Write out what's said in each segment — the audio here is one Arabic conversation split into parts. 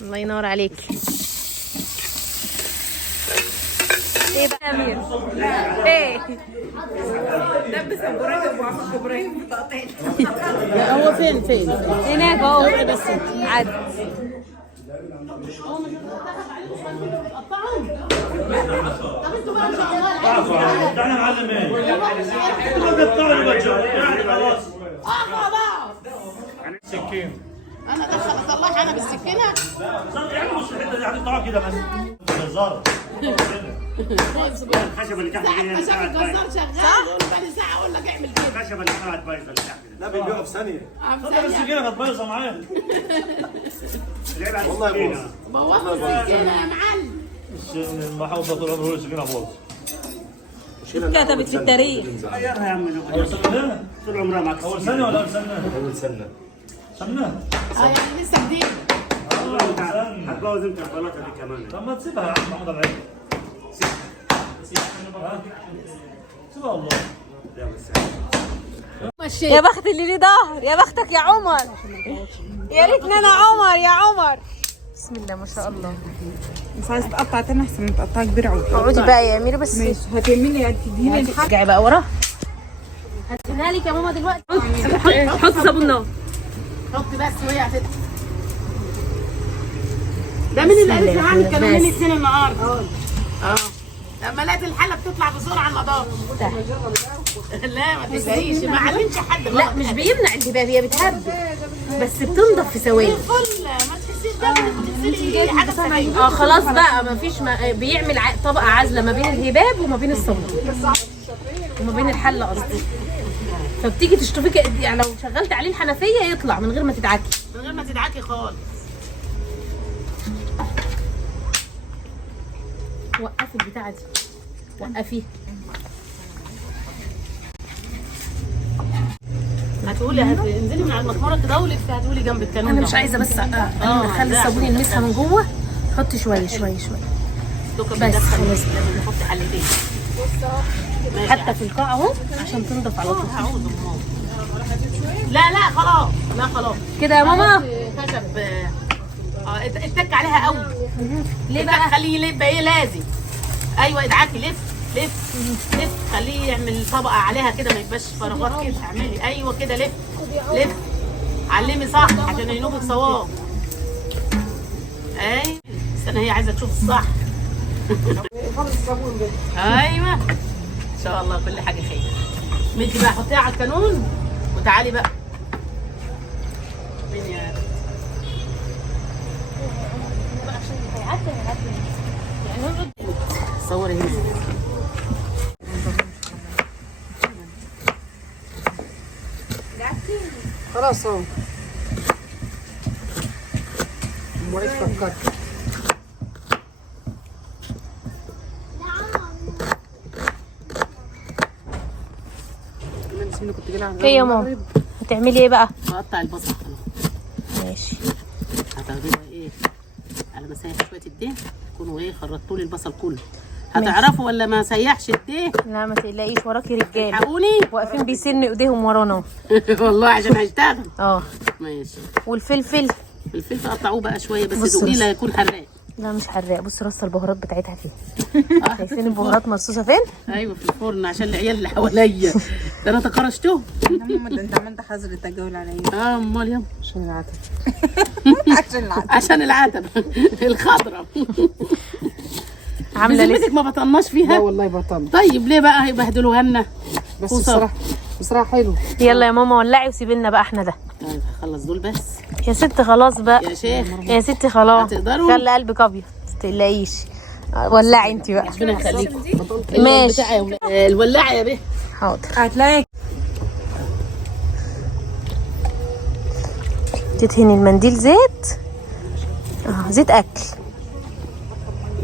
الله ينور عليك. ايه بقى يا امير؟ ايه لبس ابراهيم وعمك ابراهيم بطاطين. هو فين؟ هناك اهو. بس عادي. تعالى معلمين. ما قطعوا الوجه يعني خلاص. سكين. انا دخل اطلعها انا بالسكينه. يعني مش الحته يعني طلع كده بس. جزار. الخشب اللي تحت خشب الجزار شغال بقالي ساعه اقول لك اعمل كده. الخشب اللي قاعد بايظه اللي تحت. لا بيبيعوا في ثانية. صدق السكينه كانت بايظه معايا. والله باظ. بوظت السكينه يا معلم. المحافظه طول عمره السكينه باظ. كتبت في التاريخ. غيرها يا عمي. اول سنه طول عمرها معك. اول سنه ولا اول سنه؟ أول سنة. سنه؟ يعني لسه جديد. هتبوظ انت البلاطه دي كمان. طب ما تسيبها يا عم محمود ابو عيد. سيبها والله. يا بخت اللي ليه ظهر، يا بختك يا عمر. يا ريتني انا عمر يا عمر. بسم الله ما شاء الله. مش عايزه تقطع تاني احسن من تقطعها كبيره قوي. اقعدي بقى يا اميره بس. ماشي هتعملي تدهني الحاجه. ارجعي بقى ورا. هديها لك يا ماما دلوقتي. حط صابون نار. حطي بس وهي هتدخل. ده مين اللي قالت لي هعمل كانوا مني اثنين النهارده؟ لما لقيت الحله بتطلع بسرعه النظافه. لا ما تنسيش ما علمش حد. لا مش بيمنع الهباب، هي بتهبب بس بتنضف في ثواني. الفل ما تحسيش ده بتغسلي حاجه سريعه. خلاص بقى ما فيش بيعمل طبقه عازله ما بين الهباب وما بين الصابون وما بين الحله قصدي. فبتيجي تشطفي يعني لو شغلت عليه الحنفيه يطلع من غير ما تدعكي. من غير ما تدعكي خالص. وقفي البتاعه دي، وقفيها. هتقولي انزلي من على المكمره كده ولفي هتقولي جنب الكانون. انا مش عايزه بس اخلي الصابون يلمسها من جوه. حطي شويه شويه شويه بس خلاص. لازم نحط حلتين حتى في القاع اهو عشان تنضف على طول. لا خلاص. لا خلاص كده يا ماما. خشب اتك عليها قوي. ليه بقى؟ خليه يبقى ايه لازم. ايوه ادعكي لف خليه يعمل طبقه عليها كده ما يبقاش فراغات كده. اعملي ايوه كده لف علمي صح عشان ينوبك صواب. ايوه استنى هي عايزه تشوف الصح. ايوه ان شاء الله كل حاجه خير. مدي بقى حطيها على الكانون وتعالي بقى. مين يا صوري هنا. خلاص اهو. مواعيد فكرت. ايه يا ماما هتعملي ايه بقى؟ بقطع البصل خلاص. ماشي. هتاخديها ايه على ما اسيح شويه الدهن تكونوا ايه خرطتوا لي البصل كله. هتعرفوا ولا ما سيحش الدهن؟ لا ما تقلقيش وراكي رجاله الحقوني واقفين بيسنوا ايديهم ورانا. والله عشان هشتغل. ماشي. ماشي. والفلفل الفلفل قطعوه بقى شويه بس بص تقولي لا يكون حراق. لا مش حراق. بص رصه البهارات بتاعتها فين. شايفين البهارات مرصوصه فين؟ ايوه في الفرن عشان العيال اللي حواليا. ده انا تكرشتهم. ده انت عملت حظر التجول عليا. امال يلا عشان العتب. عشان العتب الخضراء. عامله بذمتك ما بطلناش لا فيها. والله بطل. طيب ليه بقى هيبهدلوها لنا؟ بس بصراحه حلو. يلا يا ماما ولعي وسيبي لنا بقى احنا ده. طيب هخلص دول بس يا ست خلاص بقى يا شيخ. يا ستي خلاص. هتقدروا؟ خلي قلبك ابيض ما تقلقيش. ولعي انت بقى. ربنا يخليكم. ماشي. الولاعه يا بيه. حاضر. هتلاقي تدهني المنديل زيت. زيت اكل.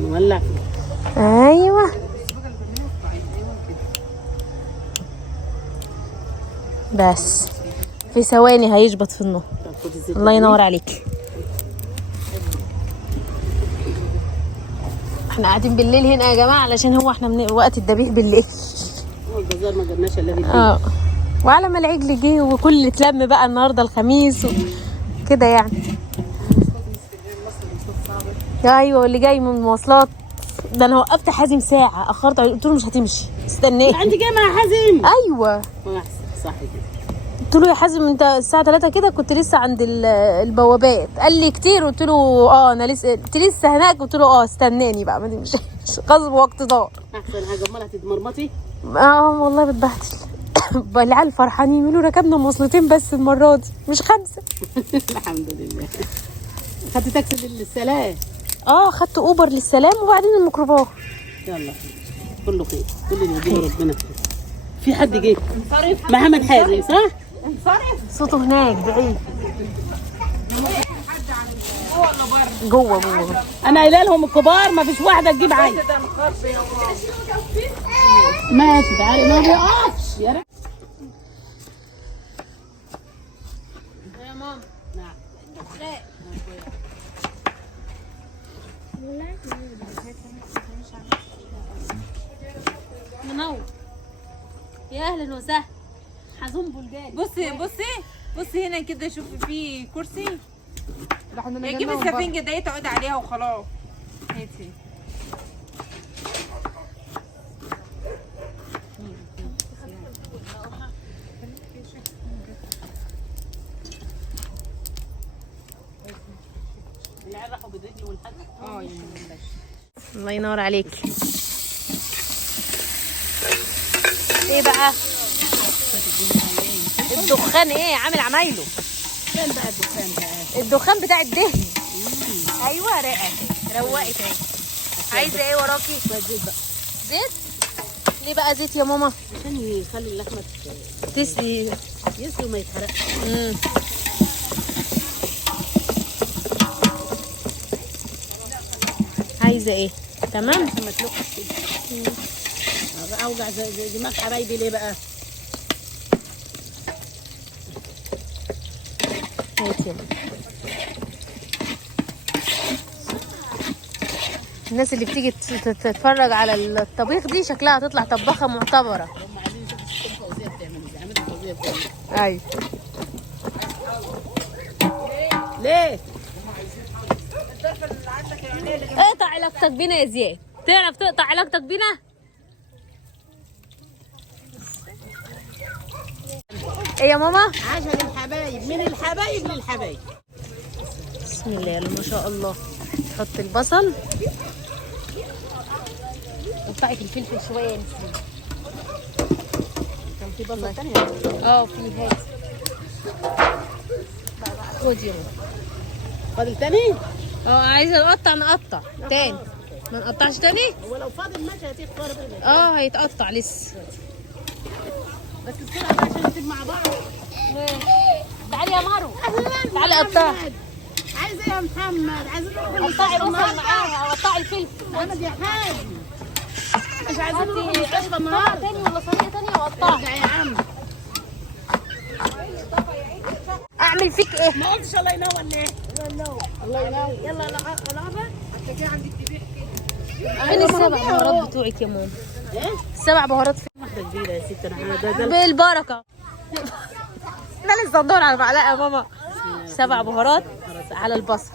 نولع. ايوه بس في ثواني هيشبط في النار. الله ينور عليك. احنا قاعدين بالليل هنا يا جماعه علشان هو احنا من وقت الذبيح بالليل. هو الجزار ما جبناش الا بالليل. وعلى ما العجل جه وكل اتلم بقى النهارده الخميس كده يعني. ايوه واللي جاي من المواصلات ده انا وقفت حازم ساعه، اخرت عليه، قلت له مش هتمشي استناه. انت جايه مع حازم؟ ايوه صح كده. قلت له يا حازم انت الساعه 3 كده كنت لسه عند البوابات، قال لي كتير، قلت له اه انا لسه، انت لسه هناك، قلت له اه استناني بقى ما تمشيش. غصب واقتدار. احسن حاجه. امال هتتمرمطي؟ اه والله بتبهدل. العيال فرحانين يقولوا ركبنا مواصلتين بس المره دي مش 5. الحمد لله. خدتي تاكسي للسلام؟ اه خدت اوبر للسلام وبعدين الميكروباص. يلا كله خير، كل اللي يجيبه ربنا خير. في حد جه؟ محمد حازم صح؟ صوته هناك بعيد. جوه انا قايله لهم الكبار ما فيش واحده تجيب عيل. ماشي تعالي ما بيقفش يا رب. يا ماما. نعم. منور. يا اهلا وسهلا. حزون بلجاري. بصي هنا كده، شوفي في كرسي، احنا جيبي السفنجه دي تقعدي عليها وخلاص. هاتي. العيال راحوا بالرجل والحاج. الله ينور عليك. ايه بقى الدخان؟ ايه عامل عمايله؟ فين بقى الدخان بقى؟ الدخان بتاع الدهن. ايوه رقه روقت اهي. عايزه ايه وراكي؟ زيت بقى. زيت؟ ليه بقى زيت يا ماما؟ عشان يخلي اللحمه تسقي يسلو وما يتحرقش. عايزه ايه؟ تمام. عشان ما تلقش كده. بقى اوجع زي دماغ حبايبي ليه بقى؟ هاتي. الناس اللي بتيجي تتفرج على الطبيخ دي شكلها هتطلع طباخه معتبره. هم عايزين يشوفوا الفوزيه بتعمل ازاي. عملت الفوزيه بتعمل ايوه. ليه؟ اقطع علاقتك بينا يا زياد. تعرف تقطع علاقتك بينا؟ ايه يا ماما؟ عشان الحبايب، من الحبايب للحبايب. بسم الله يلا ما شاء الله. تحط البصل، قطعي في الفلفل شويه يا نسرين. كان في بصل تاني؟ اه في هات. خدي يا ماما. فاضل تاني؟ عايزه نقطع تاني. ما نقطعش تاني؟ هو لو فاضل ماشي هتختار بينك. هيتقطع لسه. بس بسرعه بقى عشان نسيب مع بعض. تعالي يا مارو. اهلا. تعالي قطعي. عايزه ايه يا محمد؟ عايزه نروح قطعي بصل معاها، قطعي الفلفل. محمد يا حاج. مش عايزين نروح هاتي المستشفى النهارده. تاني ولا صينيه تانيه وقطعي. ارجع يا عم. اعمل فيك ايه؟ ما قلتش الله ينور ليه؟ الله ينور. يلا لعبه. هتلاقيها عندك تبيع كده. فين السبع بهارات بتوعك يا ماما؟ ايه؟ السبع بهارات فين؟ واحده كبيره يا ست. انا ده بالبركه. انا لسه ندور على معلقه يا ماما. 7 بهارات على البصل.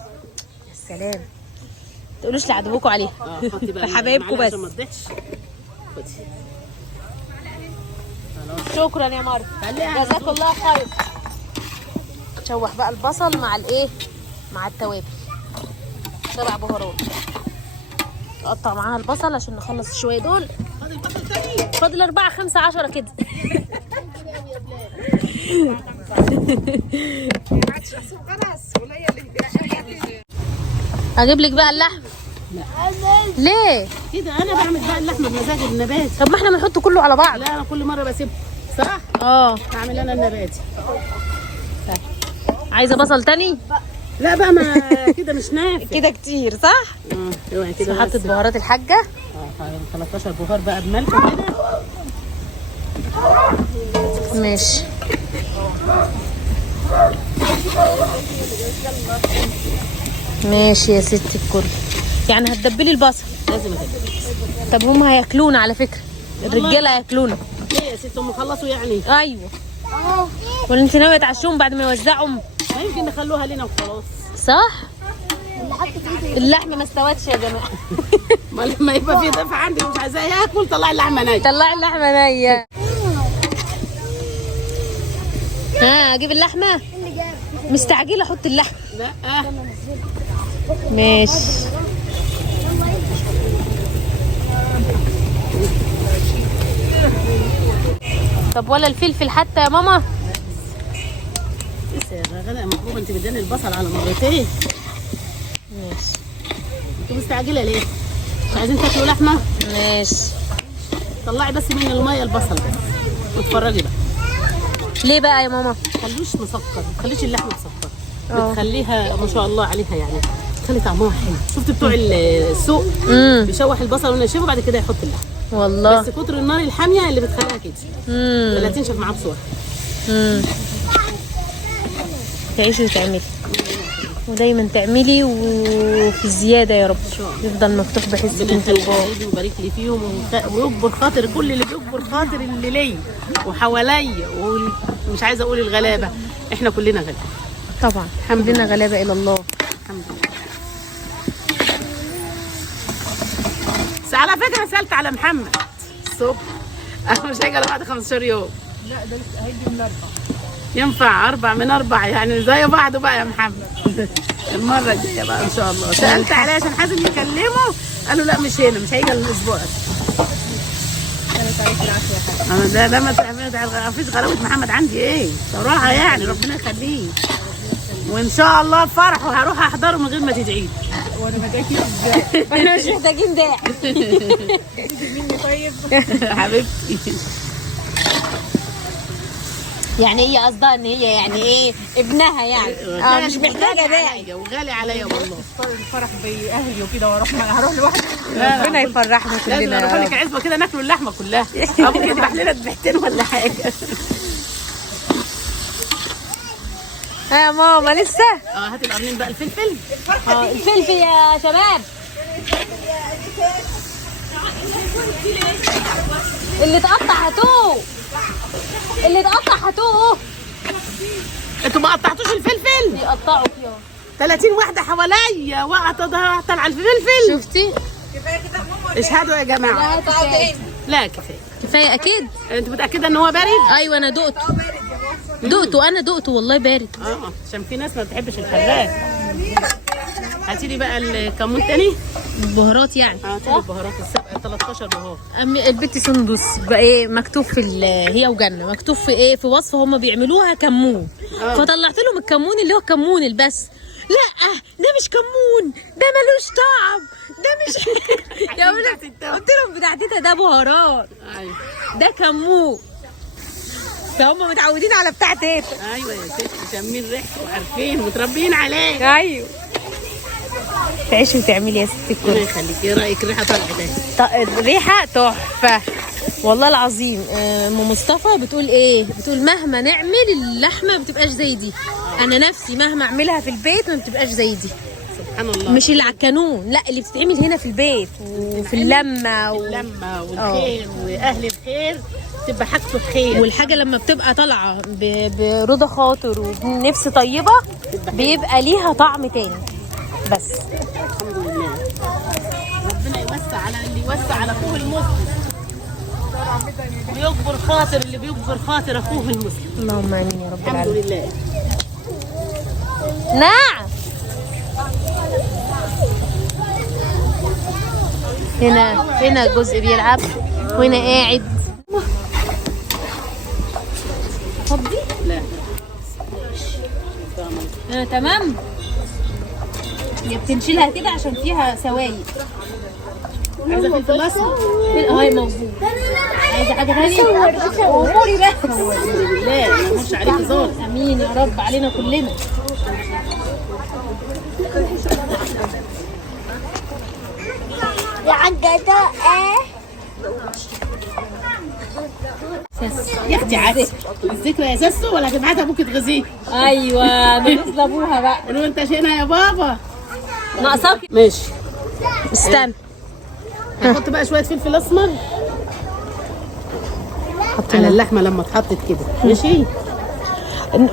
يا سلام. ما تقولوش لعدوكم عليها. حطي بقى حبايبكم المعلقة بس. عشان ما تضيعش. خدي. شكرا يا مارو. خليها جزاك الله خير. تشوح بقى البصل مع الايه؟ مع التوابل. 7 بهارات. نقطع معاها البصل عشان نخلص الشويه دول. فاضل بصل تاني؟ فاضل 4 5 10 كده. اجيب لك بقى اللحم. لا. ليه؟ كده انا بعمل بقى اللحمه بمزاج النباتي. طب ما احنا بنحط كله على بعض. لا انا كل مره بسيبه صح؟ هعمل انا النباتي. عايزه بصل تاني؟ لا بقى ما كده مش نافع. كده كتير صح؟ اوعي كده. حطت بهارات الحاجه. 13 بهار بقى بملح كده. ماشي. ماشي يا ستي الكل. يعني هتدبلي البصل؟ لازم اتبل. طب هم هياكلونا على فكره، الرجاله هياكلونا. ليه يا ست هم خلصوا يعني؟ ايوه. ولا انت ناويه تعشوهم بعد ما يوزعهم؟ ما يمكن نخلوها لنا وخلاص. صح؟ اللحمه ما استوتش يا جماعه. ما لما يبقى في ضيف عندي ومش عايزاه ياكل طلعي اللحمه نيه. طلعي اللحمه نيه. ها اجيب اللحمه. مستعجله احط اللحمه. لا ماشي. طب ولا الفلفل حتى يا ماما؟ لسه يا غدا المفروض انت بداني البصل على مرتين. ماشي. انتوا مستعجله ليه؟ مش عايزين تاكلوا لحمه؟ ماشي. طلعي بس من الميه البصل بس واتفرجي بقى. ليه بقى يا ماما؟ ما تخلوش مسكر، ما تخليش اللحمه مسكره. بتخليها ما شاء الله عليها يعني تخلي طعمها حلو. شفت بتوع السوق بيشوح البصل ونشفه وبعد كده يحط اللحمه. والله بس كتر النار الحاميه اللي بتخليها كده. ولا تنشف معاه بسرعه. تعيشي وتعملي ودايما تعملي وفي الزياده يا رب يفضل مفتوح بحس ربنا انت يخليك وبابا. يا ويبارك لي فيهم ويكبر خاطر كل اللي بيكبر خاطر اللي ليا وحواليا ومش عايزه اقول الغلابه، احنا كلنا غلابه. طبعا الحمد لله غلابه الى الله. الحمد لله. بس على فكره سالت على محمد الصبح انا مش هاجي الا بعد 15 يوم. لا ده لسه هيجي من 4. ينفع 4 من 4 يعني زي بعض بقى يا محمد. المره الجايه بقى ان شاء الله. سالت عليه عشان حازم يكلمه قالوا لا مش هنا مش هيجي الاسبوع ده. كانت عليك العافيه يا حاج. ده ما فيش غلاوه محمد عندي ايه صراحه يعني ربنا يخليه. وان شاء الله فرح وهروح احضره من غير ما تدعي. وانا بداكي ازاي؟ احنا مش محتاجين داعي. تيجي مني طيب. حبيبتي. يعني هي قصدها ان هي يعني ايه ابنها يعني مش محتاجه داعي. وغالي عليا والله. الفرح باهلي وكده واروح هروح لوحدي. ربنا يفرحنا لازم كلنا اروح يا لك رب. عزبه كده ناكلوا اللحمه كلها. ابوك يذبح لنا ذبحتين ولا حاجه. يا ماما لسه. هات القرنين بقى الفلفل. الفلفل يا شباب. اللي اتقطع هاتوه. اللي اتقطع هاتوه. انتوا ما قطعتوش الفلفل؟ يقطعوا فيها 30 واحده حواليا وقعت طالعه الفلفل. شفتي؟ اشهدوا يا جماعه. لا كفايه. لا كفايه. كفايه اكيد. انت متاكده ان هو بارد؟ ايوه انا انا دقته والله بارد. عشان في ناس ما بتحبش الحراق. هاتي لي بقى الكمون تاني. البهارات يعني. هاتي لي البهارات السبقه 13 بهار. البت سندس بقى ايه مكتوب في هي وجنة مكتوب في ايه في وصفه هم بيعملوها كمون. فطلعت لهم الكمون اللي هو كمون البس. لا ده مش كمون ده ملوش طعم ده مش يا ولد قلت لهم بتاع تيتا ده بهارات. ايوه ده كمون. فهم متعودين على بتاع تيتا. ايوه يا ستي شامين ريحته وعارفين متربيين عليه. ايوه. تعيشي وتعملي يا ستي الله الكل. يخليك. ايه رايك الريحه طلعت اهي؟ الريحه تحفه والله العظيم. ام مصطفى بتقول ايه؟ بتقول مهما نعمل اللحمه ما بتبقاش زي دي. انا نفسي مهما اعملها في البيت ما بتبقاش زي دي. سبحان الله. مش اللي على الكانون لا اللي بتتعمل هنا في البيت وفي اللمه اللمه والخير واهل الخير تبقى حاجته خير. والحاجه لما بتبقى طالعه برضا خاطر وبنفس طيبه بيبقى ليها طعم تاني. بس الحمد لله. ربنا يوسع على اللي يوسع على اخوه المسلم ويكبر خاطر اللي بيكبر خاطر اخوه المسلم. اللهم امين يا رب الحمد العالمين. لله. نعم. هنا جزء بيلعب وهنا قاعد. فضي؟ لا. تمام. هي بتنشيلها كده عشان فيها سوايل. عايزه فلفل اسمر؟ هاي موجود. عايزه حاجه ثانيه؟ اموري بس. الحمد لله ما نمرش عليك زور. امين يا رب علينا كلنا. يا عجلة ايه؟ يا اختي عسل الذكرى يا ساسو ولا هتبعتها ابوك تغذيه؟ ايوه نقص ابوها بقى. قولوا انت هنا يا بابا. ناقصاك. ماشي استنى. هحط بقى شويه فلفل اسمر على اللحمه لما اتحطت كده. ماشي.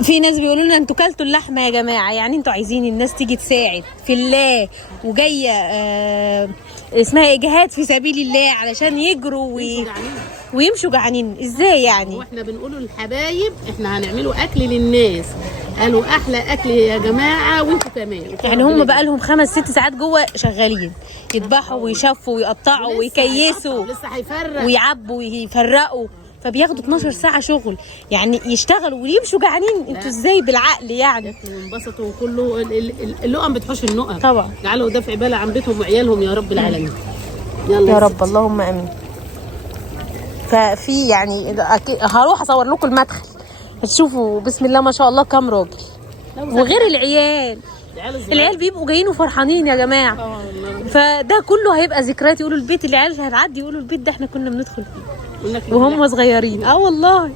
في ناس بيقولوا لنا انتوا كلتوا اللحمه يا جماعه، يعني انتوا عايزين الناس تيجي تساعد في الله وجايه اسمها اجهاد في سبيل الله علشان يجروا ويمشوا جعانين ازاي يعني؟ واحنا بنقولوا للحبايب احنا هنعملوا اكل للناس، قالوا احلى اكل يا جماعه وانتوا كمان. يعني هم بقى لهم 5-6 ساعات جوه شغالين يذبحوا ويشفوا ويقطعوا ويكيسوا ولسه هيفرق ويعبوا ويفرقوا، فبياخدوا 12 ساعه شغل، يعني يشتغلوا ويمشوا جعانين. انتوا ازاي بالعقل يعني؟ وانبسطوا وكله اللقم بتحوش النقم طبعا. جعلوا دفع بال عن بيتهم وعيالهم يا رب العالمين. يلا يا رب اللهم امين. ففي يعني هروح اصور لكم المدخل هتشوفوا بسم الله ما شاء الله كام راجل، وغير العيال بيبقوا جايين وفرحانين يا جماعه. فده كله هيبقى ذكريات، يقولوا البيت العيال هتعدي يقولوا البيت ده احنا كنا بندخل فيه وهم صغيرين. والله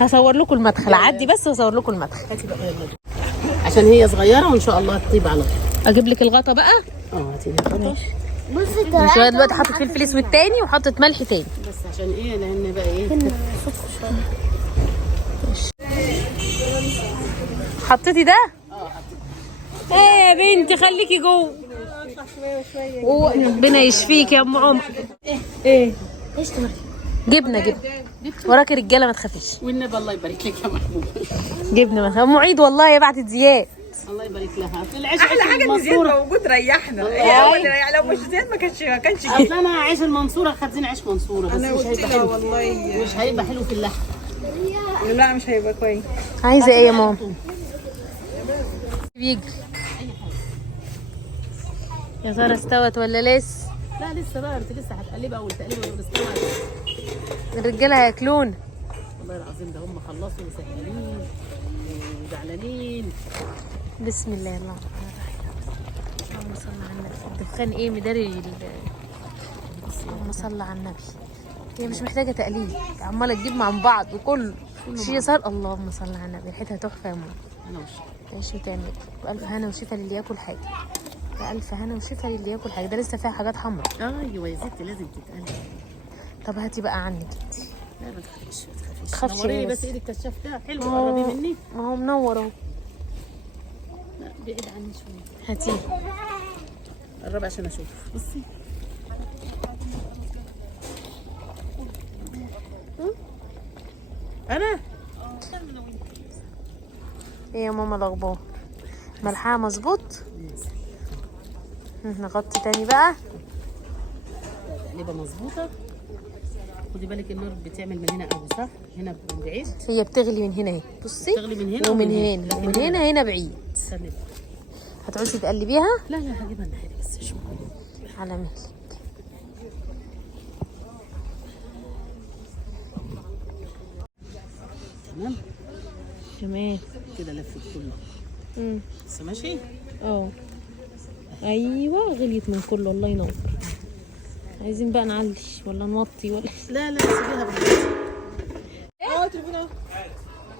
هصور لكم المدخل، اعدي بس واصور لكم المدخل عشان هي صغيره وان شاء الله هتطيب على طول. اجيب لك الغطا بقى. هاتي الغطا. بصي شويه دلوقتي حطيت فلفل اسود تاني وحطيت ملح تاني بس عشان ايه؟ لان بقى ايه حطيتي ده؟ ايه يا بنتي خليكي جوه. ربنا يشفيك يا ام عمر. ايه جبنه وراكي رجاله ما تخافيش. والنبي الله يبارك لك يا محبوب. جبنه ما معيد والله يا بعتت زياد. الله يبارك لها في العيش. احلى حاجه ان زياد موجود ريحنا. هو اللي ريح، لو مش زياد ما كانش جه. اصل انا عيش المنصوره خدين عيش منصوره بس انا مش قلت هيبقى لها حلو. والله مش هيبقى حلو في اللحم. لا مش هيبقى كويس. عايزه ايه يا ماما؟ بيجري. يا ترى استوت ولا لسه؟ لا لسه بقى، انت لسه هتقلبها اول تقليبه والاستوى. الرجاله هياكلونا والله العظيم ده هم خلصوا وسهلين وزعلانين. بسم الله الرحمن الرحيم. اللهم صل على النبي. الدخان ايه مداري اللهم صل على النبي. هي مش محتاجه تقليد، عماله تجيب مع بعض وكله شيء صار. اللهم صل على النبي. ريحتها تحفه يا ماما. انا وشي تعيش وتعمل. بألف هنا وشفا للي ياكل حاجه. بألف هنا وشفا للي ياكل حاجه. ده لسه فيها حاجات حمراء. ايوه يا ستي لازم تتقلب. طب هاتي بقى عنك انت. لا ما تخافيش ما تخافش نوريني بس. بس ايدك كشاف ده حلو. قربي مني. ما هو منور اهو. لا بعيد عني شويه. هاتيه. قربي عشان اشوف. بصي انا ايه يا ماما الاخبار؟ ملحها مظبوط؟ نغطي تاني بقى. تقليبه مظبوطه. خدي بالك النار بتعمل من هنا قوي صح؟ هنا من بعيد. هي بتغلي من هنا اهي بصي. بتغلي من هنا ومن هنا ومن هنا بعيد. استني. هتعوزي تقلبيها؟ لا هجيبها الناحيه دي بس شويه. على مهلك. تمام كده لفت كله. بس ماشي. ايوه غليت من كله. الله ينور. عايزين بقى نعلش ولا نوطي ولا لا سيبيها بالراحه.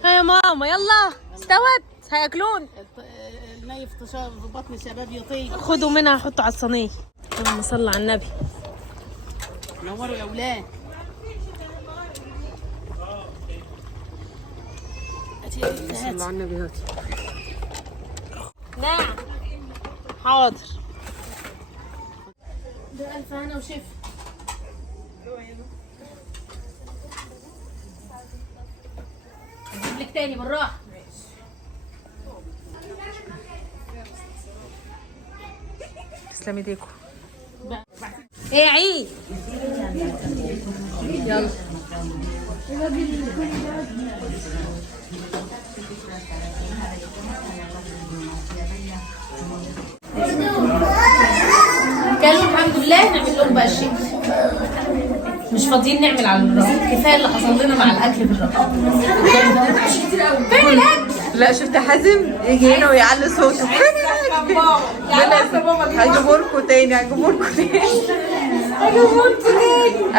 ها يا ماما يلا استوت هياكلون. النايف في بطن الشباب يطير. خدوا منها حطوا على الصينيه. اللهم صل على النبي. نوروا يا اولاد. صلوا على النبي. هاتي. نعم حاضر. ده ألف هنا وشفا. اجيب لك تاني بالراحه. تسلمي ايديكم. ايه عيد. يلا كانوا الحمد لله. نعمل لهم بقى الشيء. مش فاضيين نعمل على الرقم. كفايه اللي حصل لنا مع الاكل في الرقم. فين الاكل؟ لا شفت حازم يجي هنا ويعلي صوته. هجيبوا لكم تاني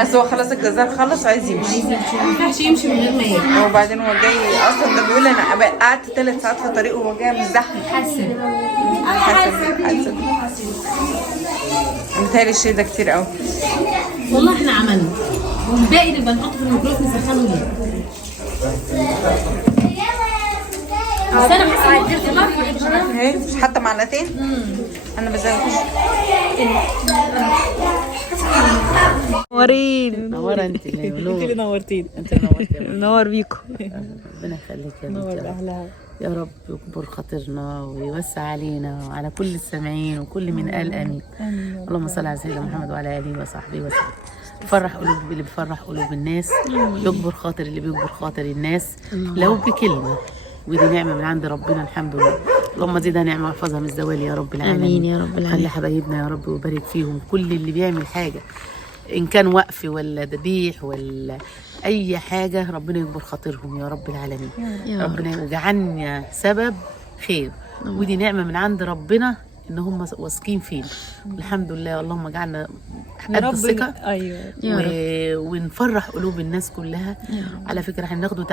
اصل هو خلاص الجزار خلص وعايز يمشي. ما ينفعش يمشي من غير ما ياكل. وبعدين هو جاي اصلا ده بيقول انا قعدت 3 ساعات في الطريق وهو جاي مش زحمه. حاسه متهيألي الشيء ده كتير قوي. والله احنا عملنا والباقي نبقى نحطه في الميكرويف نسخنه ليه. بس انا حاسه اهي مش حتى معلقتين. انا بزودش. نورين. نورة انت اللي نورتين. انت نورتي. نور بيكم. ربنا يخليك يا نور بنتي. اهلها. يا رب يكبر خاطرنا ويوسع علينا وعلى كل السامعين وكل من قال امين. اللهم صل على سيدنا محمد وعلى اله وصحبه وسلم. فرح قلوب اللي بيفرح قلوب الناس، يكبر خاطر اللي بيكبر خاطر الناس لو بكلمه، ودي نعمه من عند ربنا الحمد لله. اللهم زيدها نعمه واحفظها من الزوال يا رب العالمين. امين يا رب العالمين. خلي حبايبنا يا رب وبارك فيهم، كل اللي بيعمل حاجه ان كان وقف ولا ذبيح ولا اي حاجه ربنا يكبر خاطرهم يا رب العالمين. ربنا يجعلنا سبب خير، ودي نعمه من عند ربنا ان هم واثقين فينا. الحمد لله. اللهم اجعلنا قد الثقه. ايوه ونفرح قلوب الناس كلها. على فكره احنا ناخد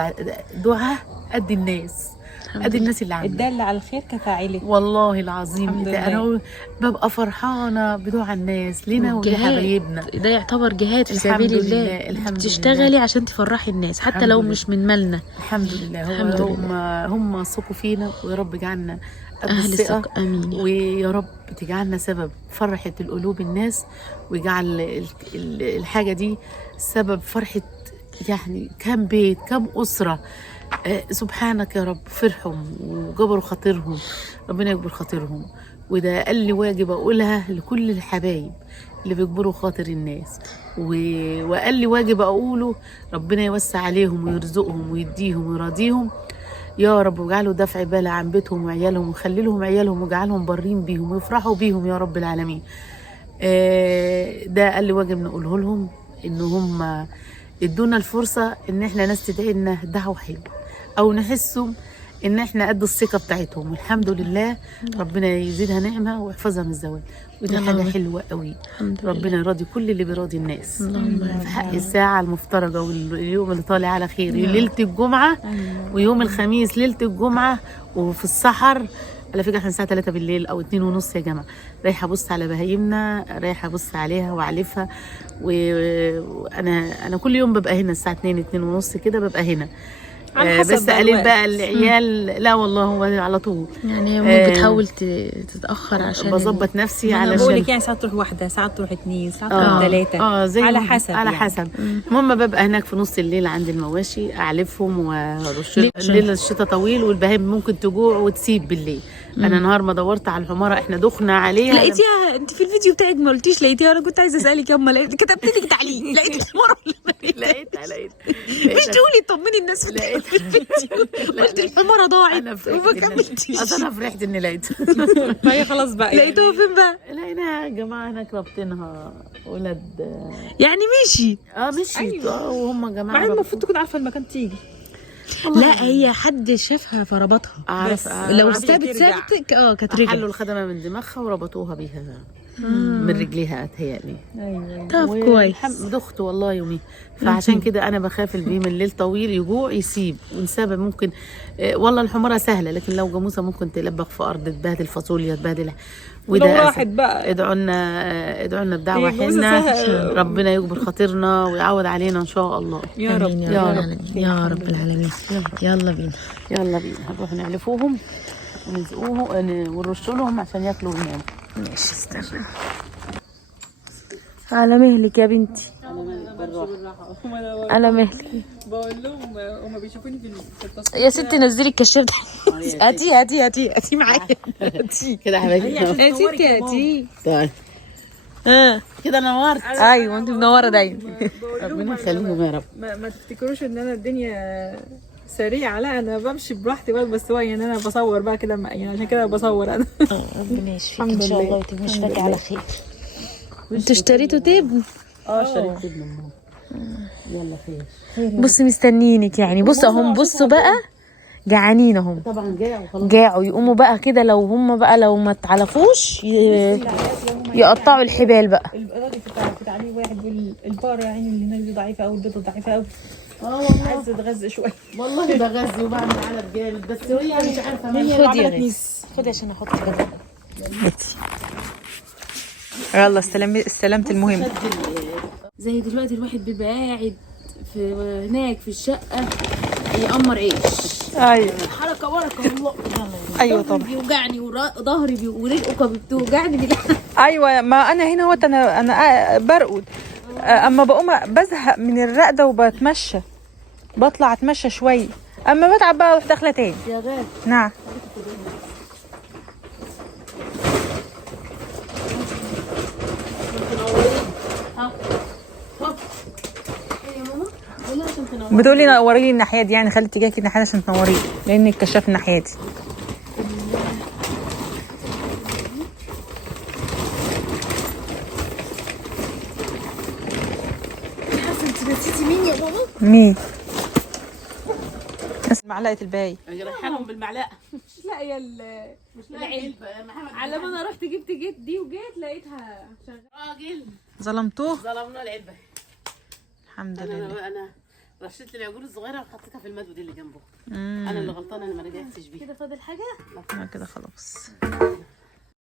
دعاء قد الناس، قد الناس اللي عامله الدالة على الخير كفاعله. والله العظيم. الحمد لله. انا ببقى فرحانه بدعاء الناس لنا ولحبايبنا. ده يعتبر جهاد في الحمد سبيل لله، الله. الحمد بتشتغلي لله. عشان تفرحي الناس حتى الحمد لو لله. مش من مالنا. الحمد لله. الحمد هم ثقوا فينا، ويا رب اجعلنا قد أهل الثقة. الثقة. آمين. ويا رب تجعلنا سبب فرحة القلوب الناس، ويجعل الحاجة دي سبب فرحة يعني كم بيت كم أسرة. سبحانك يا رب، فرحهم وجبروا خاطرهم، ربنا يكبر خاطرهم. وده أقل واجب أقولها لكل الحبايب اللي بيكبروا خاطر الناس، وأقل واجب أقوله ربنا يوسع عليهم ويرزقهم ويديهم ويراضيهم يا رب، واجعله دفع بال عن بيتهم وعيالهم، وخلي لهم عيالهم واجعلهم برين بيهم ويفرحوا بيهم يا رب العالمين. ده أقل واجب نقوله لهم، إن هم ادونا الفرصة إن احنا ناس تدعي لنا دعوة حلوة، أو نحسهم إن احنا قد الثقة بتاعتهم. والحمد لله ربنا يزيدها نعمة ويحفظها من الزوال، ودي حاجة حلوة قوي. ربنا يراضي كل اللي بيراضي الناس في حق الساعة المفترجة واليوم اللي طالع على خير، ليلة الجمعة ويوم الخميس ليلة الجمعة وفي السحر. على فكرة احنا الساعة 3 بالليل أو 2:30 يا جماعة، رايحة أبص على بهايمنا، رايحة أبص عليها وأعلفها. وأنا كل يوم ببقى هنا الساعة 2:30 كده ببقى هنا. بس قليل بقى العيال. لا والله هو على طول يعني ممكن بتحاول تتأخر عشان بظبط نفسي انا علشان بقول لك يعني ساعات تروح واحدة، ساعات تروح 2، ساعات تروح 3. زي على حسب على يعني. حسب. المهم ببقى هناك في نص الليل عند المواشي اعلفهم وارش. الليل الشتاء طويل والبهايم ممكن تجوع وتسيب بالليل. انا نهار ما دورت على الحماره احنا دخنا عليها. لقيتيها انت في الفيديو بتاعك ما قلتيش لقيتيها؟ انا كنت عايزه اسالك ياما كتبت لك تعليق لقيت الحمار ولا لقيتها مش تقولي طمني الناس في الفيديو. قلت الحماره ضاعت وما كملتيش. اصل انا فرحت اني لقيتها. فهي خلاص بقى لقيتوها فين بقى؟ لقيناها يا جماعه هناك رابطينها ولاد يعني مشي. مشيت. وهم جماعه مع المفروض تكون عارفه المكان تيجي. لا هي حد شافها فربطها. عارف لو ثابت كانت رجعت. حلوا الخدمه من دماغها وربطوها بيها من رجليها اتهيألي. ايوه طب كويس. دخت والله يومي. فعشان كده انا بخاف البهيم الليل طويل يجوع يسيب ونسابه ممكن. والله الحماره سهله، لكن لو جاموسه ممكن تلبخ في ارض، تبهدل فاصوليا، تبهدل. لو راحت بقى ادعوا لنا بدعوه حنا، ربنا يكبر خاطرنا ويعوض علينا ان شاء الله يا رب يا رب يا رب العالمين. يلا بينا يلا بينا هنروح نعلفوهم ونزقوهم ونرش لهم عشان ياكلوا ويناموا. ماشي استنى. على مهلك يا بنتي، على مهلك. بقول لهم هما بيشوفوني في التصوير. يا ستي نزلي الكشاف ده. هاتي معايا. هاتي كده يا حبايبي. يا ستي هاتي. طيب كده نورت. ايوه انت منوره دايما. ربنا يخليهم يا رب. ما تفتكروش ان انا الدنيا سريعه، لا انا بمشي براحتي بقى، بس هو يعني انا بصور بقى كده يعني عشان كده بصور انا. ربنا يشفيك ان شاء الله وتشفاكي على خير. انتوا اشتريتوا تبن؟ اشتريت تبن امه. يلا خير. بصي مستنيينك يعني. بصوا اهم، بصوا بقى جعانين اهم. طبعا خلاص. جاعوا يقوموا بقى كده. لو هم بقى لو ما اتعلفوش يقطعوا الحبال بقى. الراجل في عليه واحد بيقول البقره يا عيني اللي هناك دي ضعيفه قوي، البيضه ضعيفه قوي. والله عايزه اتغذى شويه. والله بغذي وبعمل علب جامد، بس هي مش عارفه خدي يا غيث، خدي عشان احط كده. يلا استلمت المهم. زي دلوقتي الواحد بيبقى قاعد في هناك في الشقه يقمر عيش. ايوه حركه بركه والله. ايوه طبعا. بيوجعني وظهري ورقبه بتوجعني. ايوه ما انا هنا اهوت، انا برقد. اما بقوم بزهق من الرقده وبتمشى، بطلع اتمشى شويه، اما بتعب بقى اروح داخله تاني. يا غالي نعم. بتقولي نوري لي الناحيه دي، يعني خلي اتجاهك الناحيه عشان تنوري لي، لان الكشاف الناحيه دي. انت نسيتي مين يا ماما؟ مين؟ معلقه الباي. ريحانهم بالمعلقه. مش لاقيه مش لاقي محمد على ما انا رحت جبت دي وجيت لقيتها شغاله. راجل ظلمتوه. ظلمنا العلبه. الحمد لله. انا رشيت العجول الصغيره وحطيتها في المدو دي اللي جنبه. انا اللي غلطانه، انا ما رجعتش بيها. كده فاضل حاجه؟ كده خلاص.